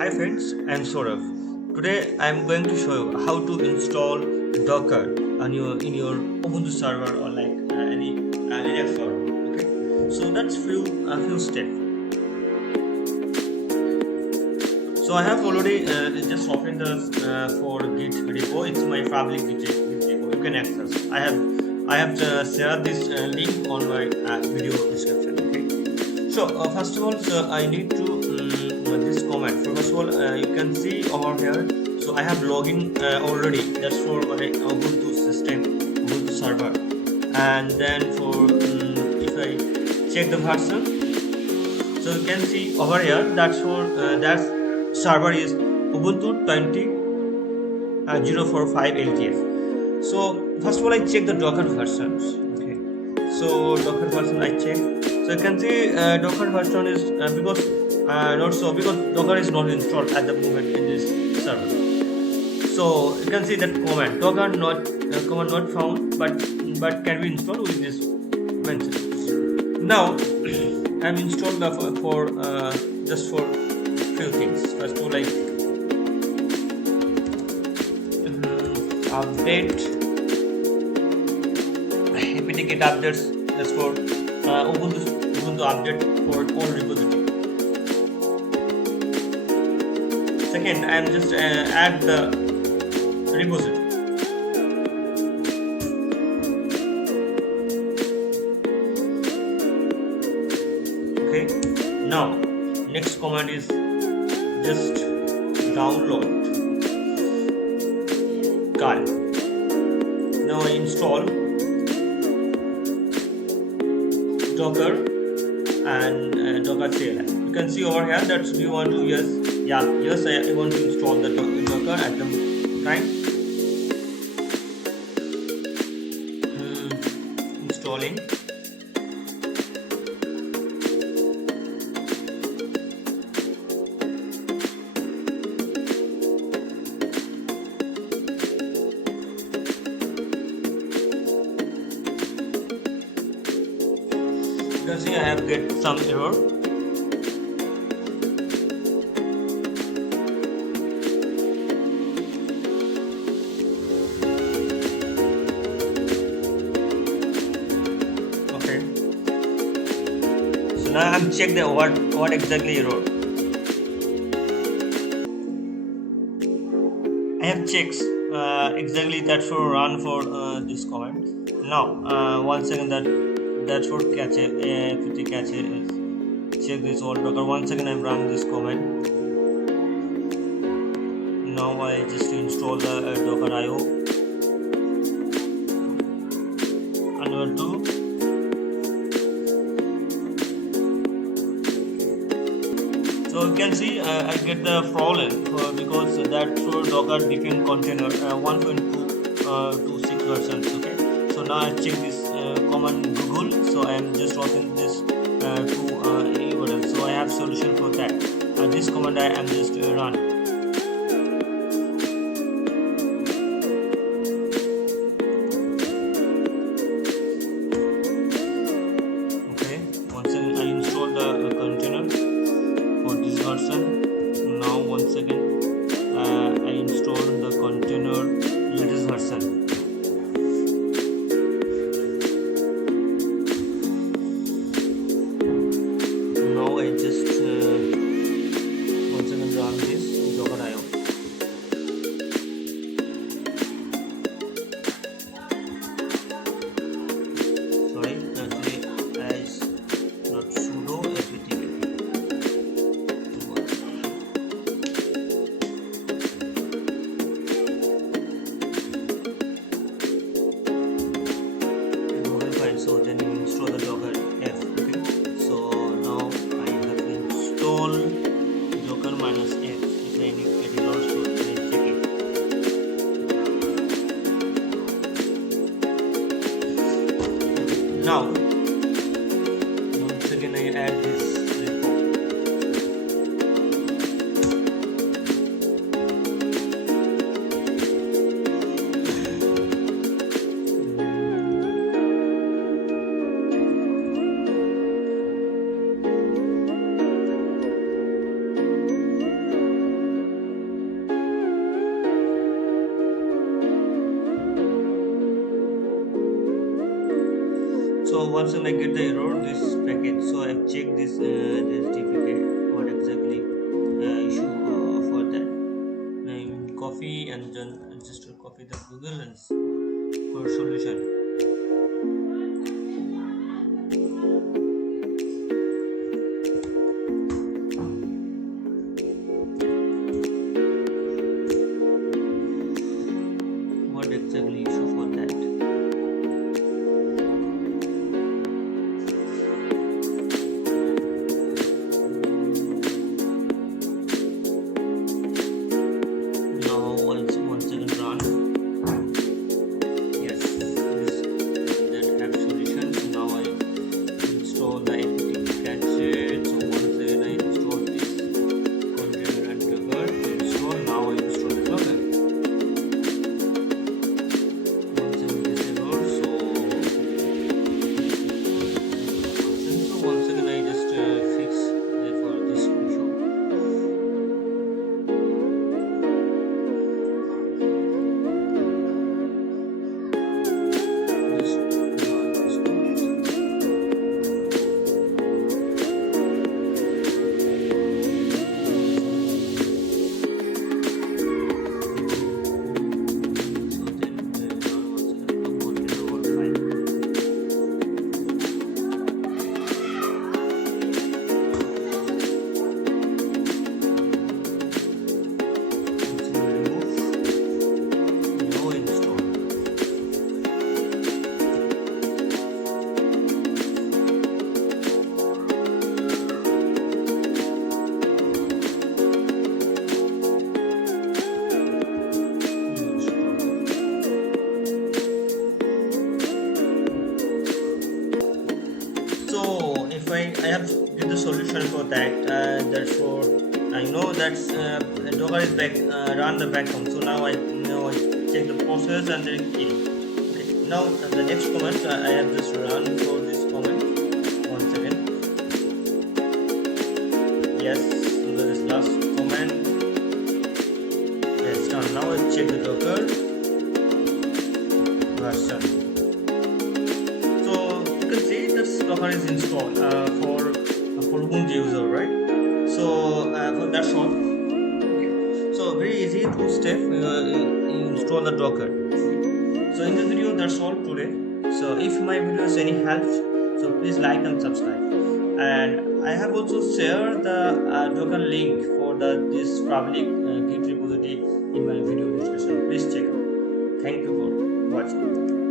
Hi friends, I'm Saurav. Today I'm going to show you how to install Docker on your Ubuntu server or like any Linux server. Okay, so that's few steps. So I have already just opened the for Git repo. It's my public Git repo. You can access. I have shared this link on my video description. Okay. So first of all, I need to this comment. First of all, you can see over here. So I have login already. That's for my Ubuntu system, Ubuntu server. And then for if I check the version, so you can see over here. That's for that server is Ubuntu 20.045 LTS. So first of all, I check the Docker versions. Okay. So Docker version I check. So you can see Docker version is not so because Docker is not installed at the moment in this server. So you can see that command not found, but can be installed with this mention. Now I'm installed the for just for few things. First of all, like update apt-get updates. That's for Ubuntu update for all repository. Second, I am just add the repository. Okay. Now, next command is just download Kali. Now I install Docker and Docker CLI. You can see over here that we want to yes I want to install the Docker at the time. Installing. You can see I have get some error. Okay. So now I'm check the what exactly error. I have checks exactly that for run for this command. Now one second that's for cache apt cache is check this all Docker. One second I'm running this command. Now I just install the Docker IO and what to so you can see I get the problem because that for Docker different container 1.226 versions. Okay, so now I check this command Google. So I am just routing this to URL. So I have solution for that. This command I am just run. Okay, once again I install the container for this version. Now once again I install the container latest version. Now I just once again run this Docker IO. Sorry, actually as not sudo apt-get. So then you install the Docker F. Okay. So now I have installed Docker minus F. If I need get it also, then check it. Now once again I add this repo. once I get the error this package, so I've checked this duplicate what exactly issue for that. Copy and then just to copy the Google and for solution. What exactly issue for that? Now once again run. Yes, this that app solution. Now I install the apt gadget. So once again I install this container and Docker to install. Now I install the Docker. Once again disable. So once again I just fix for this issue. So if I have get the solution for that, therefore I know that Docker is back run the background. So now I check the process and then kill. Okay. Now the next comment I have just run for this comment once again. Yes, so there is last comment. Yes, done. Now I check the Docker version. Docker is installed for Ubuntu user, right? So for that's all. Okay. So very easy two step install the Docker. So in the video that's all today. So if my video is any help, so please like and subscribe. And I have also shared the Docker link for this public Git repository in my video description. Please check out. Thank you for watching.